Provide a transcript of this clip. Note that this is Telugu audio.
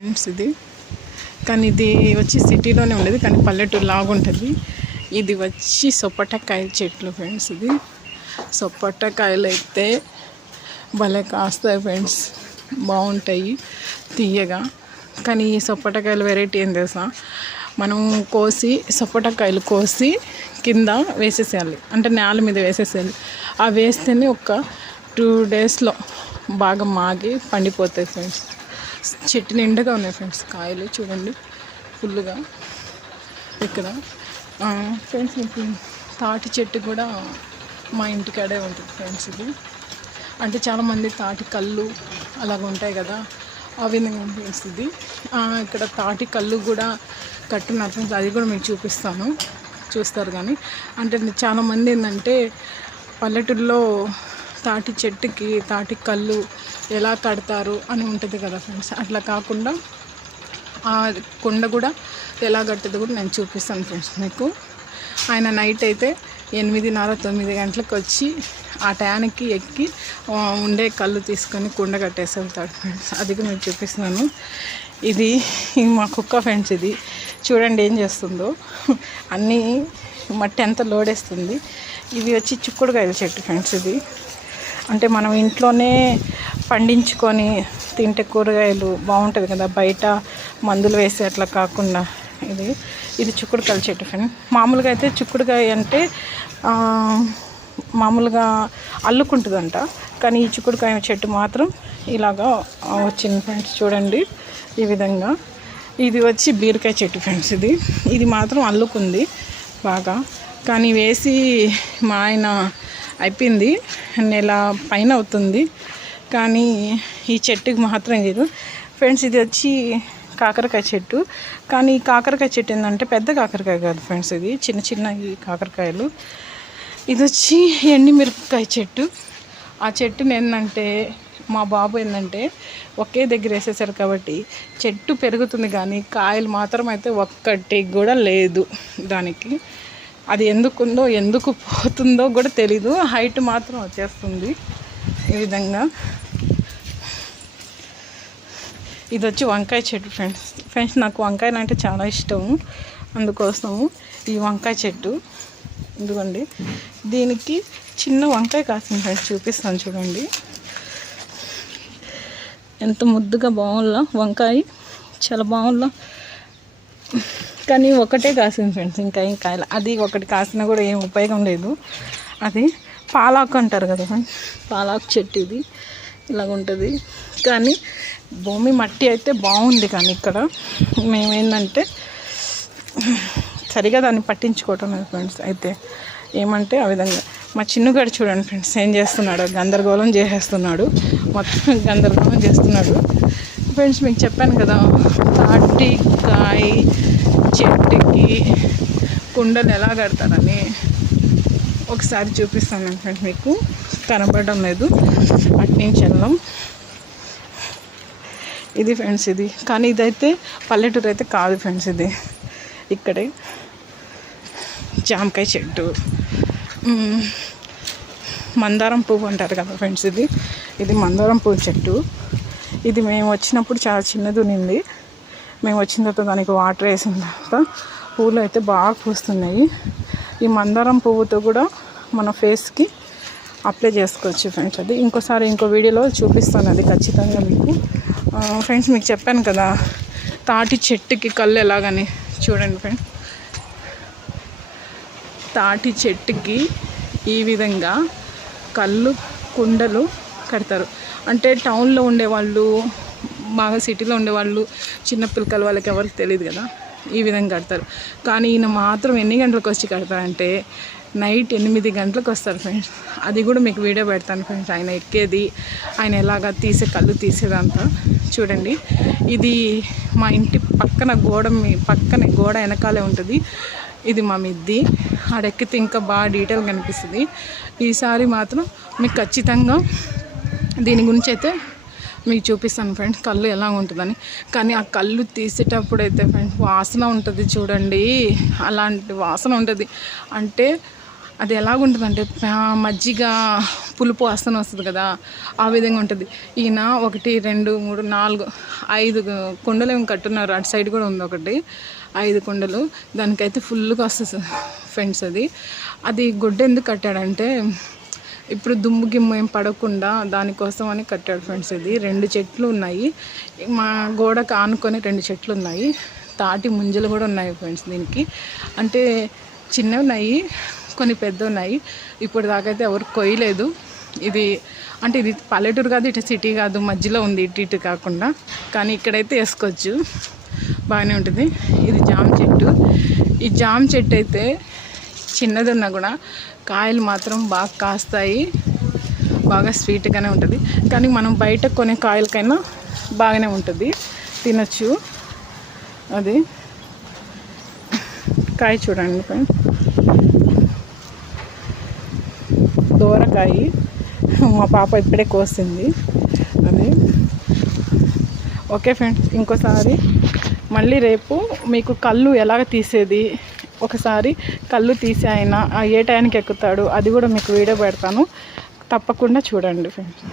ఫ్రెండ్స్ ఇది కానీ ఇది వచ్చి సిటీలోనే ఉండేది కానీ పల్లెటూరు లాగా ఉంటుంది. ఇది వచ్చి సొప్పటకాయ చెట్లు ఫ్రెండ్స్. ఇది సొప్పటకాయలు అయితే భలే కాస్తాయి ఫ్రెండ్స్, బాగుంటాయి తీయగా. కానీ ఈ సొప్పటకాయలు వెరైటీ ఏం తెలుసా, మనం కోసి సొప్పటకాయలు కోసి కింద వేసేసేయాలి, అంటే నేల మీద వేసేసేయాలి. ఆ వేస్తేనే ఒక 2 డేస్లో బాగా మాగి పండిపోతాయి ఫ్రెండ్స్. చెట్టు నిండుగా ఉన్నాయి ఫ్రెండ్స్, కాయలు చూడండి ఫుల్గా ఇక్కడ. ఫ్రెండ్స్ మీకు తాటి చెట్టు కూడా మా ఇంటికాడే ఉంటుంది ఫ్రెండ్స్. ఇది అంటే చాలామంది తాటి కళ్ళు అలాగ ఉంటాయి కదా, ఆ విధంగా ఫ్రెండ్స్. ఇది ఇక్కడ తాటి కళ్ళు కూడా కట్టున్నారు ఫ్రెండ్స్, అది కూడా మీకు చూపిస్తాను, చూస్తారు. కానీ అంటే చాలామంది ఏంటంటే పల్లెటూరులో తాటి చెట్టుకి తాటి కళ్ళు ఎలా కడతారు అని ఉంటుంది కదా ఫ్రెండ్స్, అట్లా కాకుండా ఆ కొండ కూడా ఎలా కట్టేది కూడా నేను చూపిస్తాను ఫ్రెండ్స్ మీకు. ఆయన నైట్ అయితే 8:30-9 గంటలకు వచ్చి ఆ ట్యాన్కి ఎక్కి ఉండే కళ్ళు తీసుకొని కుండ కట్టేసి వెళ్తాడు ఫ్రెండ్స్, అది కూడా మీకు చూపిస్తున్నాను. ఇది మా కుక్క ఫ్రెండ్స్, ఇది చూడండి ఏం చేస్తుందో, అన్నీ మట్టి అంతా లోడేస్తుంది. ఇవి వచ్చి చిక్కుడుకాయల చెట్టు ఫ్రెండ్స్. ఇది అంటే మనం ఇంట్లోనే పండించుకొని తింటే కూరగాయలు బాగుంటుంది కదా, బయట మందులు వేసి అట్లా కాకుండా. ఇది చిక్కుడుకాయల చెట్టు ఫ్రెండ్. మామూలుగా అయితే చిక్కుడుకాయ అంటే మామూలుగా అల్లుకుంటుందంట, కానీ ఈ చిక్కుడుకాయ చెట్టు మాత్రం ఇలాగా వచ్చింది ఫ్రెండ్స్, చూడండి ఈ విధంగా. ఇది వచ్చి బీరకాయ చెట్టు ఫ్రెండ్స్. ఇది మాత్రం అల్లుకుంది బాగా, కానీ వేసి మా ఆయన అయిపోయింది, నెల పైన అవుతుంది, కానీ ఈ చెట్టుకి మాత్రం లేదు ఫ్రెండ్స్. ఇది వచ్చి కాకరకాయ చెట్టు, కానీ ఈ కాకరకాయ చెట్టు ఏంటంటే పెద్ద కాకరకాయ కాదు ఫ్రెండ్స్, ఇది చిన్న చిన్న ఈ కాకరకాయలు. ఇది వచ్చి ఎండుమిరపకాయ చెట్టు. ఆ చెట్టుని ఏంటంటే మా బాబు ఏంటంటే ఒకే దగ్గర వేసేసారు కాబట్టి చెట్టు పెరుగుతుంది, కానీ కాయలు మాత్రం అయితే ఒక్కటి కూడా లేదు దానికి. అది ఎందుకుందో ఎందుకు పోతుందో కూడా తెలీదు, హైట్ మాత్రం వచ్చేస్తుంది ఈ విధంగా. ఇది వచ్చి వంకాయ చెట్టు ఫ్రెండ్స్. నాకు వంకాయలు అంటే చాలా ఇష్టం, అందుకోసము ఈ వంకాయ చెట్టు. ఎందుకండి దీనికి చిన్న వంకాయ కాసింది ఫ్రెండ్స్, చూపిస్తాను చూడండి ఎంత ముద్దుగా బాగుందా వంకాయ, చాలా బాగుందా. కానీ ఒకటే కాసింది ఫ్రెండ్స్, ఇంకా ఏం కాయలు. అది ఒకటి కాసినా కూడా ఏం ఉపయోగం లేదు. అది పాలాకు అంటారు కదా ఫ్రెండ్స్, పాలాకు చెట్టు ఇది ఇలాగ ఉంటుంది. కానీ భూమి మట్టి అయితే బాగుంది, కానీ ఇక్కడ మేమేంటంటే సరిగా దాన్ని పట్టించుకోవటం లేదు ఫ్రెండ్స్. అయితే ఏమంటే ఆ విధంగా మా చిన్నగాడు చూడండి ఫ్రెండ్స్ ఏం చేస్తున్నాడు, గందరగోళం చేసేస్తున్నాడు, మొత్తం గందరగోళం చేస్తున్నాడు ఫ్రెండ్స్. మీకు చెప్పాను కదా తాటికాయ చెట్టుకి కుండలు ఎలా కడతారని, ఒకసారి చూపిస్తాను ఫ్రెండ్స్. మీకు కనపడడం లేదు అట్నుంచి వెళ్ళాం. ఇది ఫ్రెండ్స్ ఇది, కానీ ఇదైతే పల్లెటూరు అయితే కాదు ఫ్రెండ్స్. ఇది ఇక్కడే జామకాయ చెట్టు, మందారం పువ్వు అంటారు కదా ఫ్రెండ్స్. ఇది మందారం పువ్వు చెట్టు. ఇది మేము వచ్చినప్పుడు చాలా చిన్నది ఉన్నింది, మేము వచ్చిన తర్వాత దానికి వాటర్ వేసిన తర్వాత పూలు అయితే బాగా పూస్తున్నాయి. ఈ మందారం పువ్వుతో కూడా మన ఫేస్కి అప్లై చేసుకోవచ్చు ఫ్రెండ్స్. అది ఇంకోసారి ఇంకో వీడియోలో చూపిస్తాను అది ఖచ్చితంగా మీకు. ఫ్రెండ్స్ మీకు చెప్పాను కదా తాటి చెట్టుకి కళ్ళు ఎలాగని, చూడండి ఫ్రెండ్స్. తాటి చెట్టుకి ఈ విధంగా కళ్ళు కుండలు కడతారు. అంటే టౌన్లో ఉండేవాళ్ళు, బాగా సిటీలో ఉండేవాళ్ళు, చిన్న పిల్లకాయల వాళ్ళకి ఎవరికి తెలియదు కదా, ఈ విధంగా కడతారు. కానీ ఈయన మాత్రం ఎన్ని గంటలకు వచ్చి కడతారంటే నైట్ 8 గంటలకు వస్తారు ఫ్రెండ్స్. అది కూడా మీకు వీడియో పెడతాను ఫ్రెండ్స్, ఆయన ఎక్కేది, ఆయన ఎలాగా కళ్ళు తీసేదంతా చూడండి. ఇది మా ఇంటి పక్కన పక్కనే గోడ వెనకాలే ఉంటుంది. ఇది మా మిద్ది, ఆడెక్కితే ఇంకా బాగా డీటెయిల్ కనిపిస్తుంది. ఈసారి మాత్రం మీకు ఖచ్చితంగా దీని గురించి అయితే మీకు చూపిస్తాను ఫ్రెండ్స్, కళ్ళు ఎలా ఉంటుందని. కానీ ఆ కళ్ళు తీసేటప్పుడు అయితే ఫ్రెండ్స్ వాసన ఉంటుంది చూడండి, అలాంటి వాసన ఉంటుంది. అంటే అది ఎలాగుంటుందంటే మజ్జిగ పులుపు వాసన వస్తుంది కదా, ఆ విధంగా ఉంటుంది. ఈయన 1 2 3 4 5 కుండలు ఏమి కట్టున్నారు. అటు సైడ్ కూడా ఉంది ఒకటి, 5 కుండలు. దానికైతే ఫుల్గా వస్తుంది ఫ్రెండ్స్. అది గొడ్డ ఎందుకు కట్టాడంటే ఇప్పుడు దుమ్ము గిమ్ము ఏం పడకుండా దానికోసం అని కట్టాడు ఫ్రెండ్స్. ఇది 2 చెట్లు ఉన్నాయి, మా గోడకు ఆనుకొని 2 చెట్లు ఉన్నాయి. తాటి ముంజలు కూడా ఉన్నాయి ఫ్రెండ్స్ దీనికి. అంటే చిన్నవి ఉన్నాయి, కొన్ని పెద్ద ఉన్నాయి. ఇప్పుడు దాకైతే ఎవరు కొయ్యలేదు. ఇది అంటే ఇది పల్లెటూరు కాదు, ఇటు సిటీ కాదు, మధ్యలో ఉంది, ఇటు కాకుండా. కానీ ఇక్కడైతే వేసుకోవచ్చు, బాగానే ఉంటుంది. ఇది జామ చెట్టు. ఈ జామ చెట్టు అయితే చిన్నది ఉన్నా కూడా కాయలు మాత్రం బాగా కాస్తాయి, బాగా స్వీట్గానే ఉంటుంది. కానీ మనం బయట కొనే కాయలకైనా బాగానే ఉంటుంది, తినచ్చు. అది కాయ చూడండి ఫ్రెండ్స్, దూరకాయ. మా పాప ఇప్పుడే కోసింది అది. ఓకే ఫ్రెండ్స్, ఇంకోసారి మళ్ళీ రేపు మీకు కళ్ళు ఎలాగ తీసేది, ఒకసారి కళ్ళు తీసి ఆయన ఏ టైంకి ఎక్కుతాడు అది కూడా మీకు వీడియో పెడతాను, తప్పకుండా చూడండి ఫ్రెండ్స్.